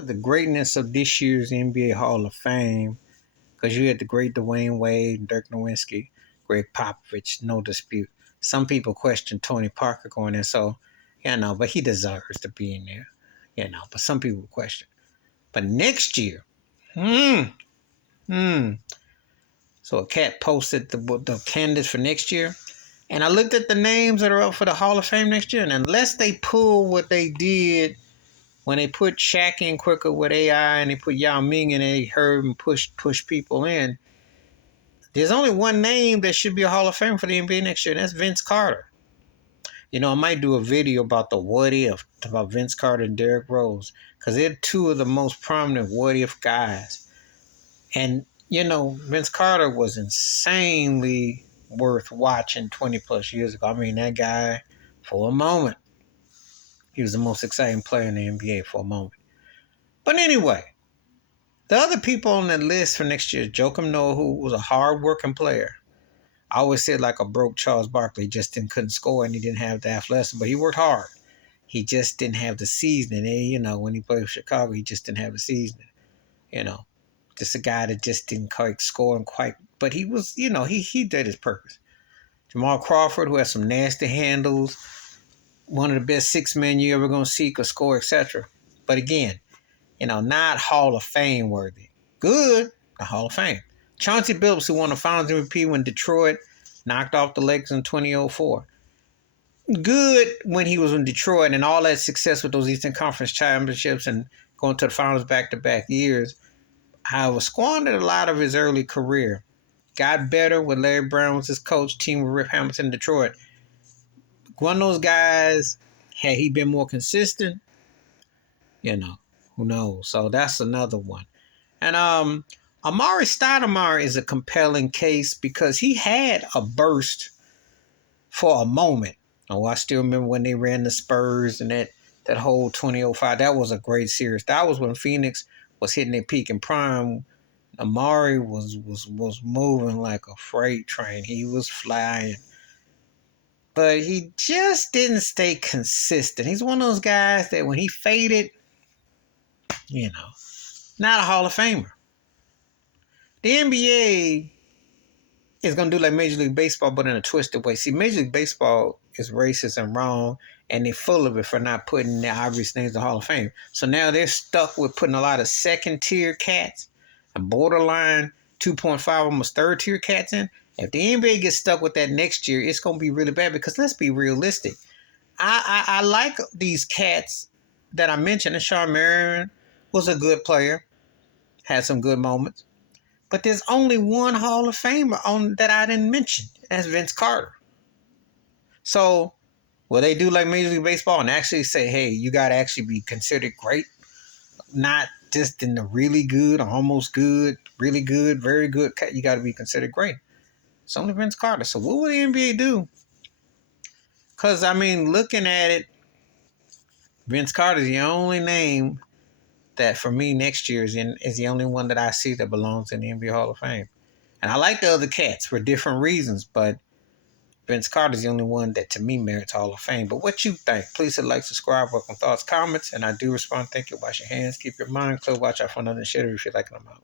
The greatness of this year's NBA Hall of Fame, because you had the great Dwayne Wade, Dirk Nowitzki, Greg Popovich, no dispute. Some people question Tony Parker going in, so but he deserves to be in there, But some people question. But next year, hmm, hmm. So a cat posted the candidates for next year, and I looked at the names that are up for the Hall of Fame next year, and unless they pull what they did when they put Shaq in quicker with AI and they put Yao Ming in and they heard and push people in, there's only one name that should be a Hall of Fame for the NBA next year, and that's Vince Carter. I might do a video about the what if about Vince Carter and Derrick Rose, because they're two of the most prominent what if guys. And, Vince Carter was insanely worth watching 20 plus years ago. I mean, that guy, for a moment, he was the most exciting player in the NBA for a moment. But anyway, the other people on that list for next year, Joakim Noah, who was a hard-working player. I always said like a broke Charles Barkley, just couldn't score and he didn't have the athleticism, but he worked hard. He just didn't have the seasoning. And, when he played with Chicago, he just didn't have the seasoning. Just a guy that just didn't quite score and quite, but he was, he did his purpose. Jamal Crawford, who has some nasty handles, one of the best six men you ever gonna see, could score, etc. But again, not Hall of Fame worthy. Good, the Hall of Fame. Chauncey Billups, who won the Finals MVP when Detroit knocked off the Lakers in 2004. Good when he was in Detroit and all that success with those Eastern Conference championships and going to the finals back-to-back years. However, squandered a lot of his early career. Got better when Larry Brown was his coach, team with Rip Hamilton in Detroit. One of those guys, had he been more consistent, who knows? So that's another one. And Amar'e Stoudemire is a compelling case because he had a burst for a moment. Oh, I still remember when they ran the Spurs and that whole 2005. That was a great series. That was when Phoenix was hitting their peak in prime. Amar'e was moving like a freight train. He was flying. But he just didn't stay consistent. He's one of those guys that when he faded, not a Hall of Famer. The NBA is going to do like Major League Baseball, but in a twisted way. See, Major League Baseball is racist and wrong, and they're full of it for not putting the obvious names in the Hall of Fame. So now they're stuck with putting a lot of second-tier cats and borderline 2.5, almost third-tier cats in. If the NBA gets stuck with that next year, it's going to be really bad because let's be realistic. I like these cats that I mentioned. And Shawn Marion was a good player, had some good moments. But there's only one Hall of Famer that I didn't mention. That's Vince Carter. So will they do like Major League Baseball and actually say, hey, you got to actually be considered great? Not just in the really good, almost good, really good, very good. You got to be considered great. It's only Vince Carter. So what will the NBA do? Because, looking at it, Vince Carter is the only name that for me next year is the only one that I see that belongs in the NBA Hall of Fame. And I like the other cats for different reasons, but Vince Carter is the only one that to me merits Hall of Fame. But what you think? Please hit like, subscribe, welcome thoughts, comments, and I do respond. Thank you. Wash your hands, keep your mind clear, watch out for another shitter if you like them out.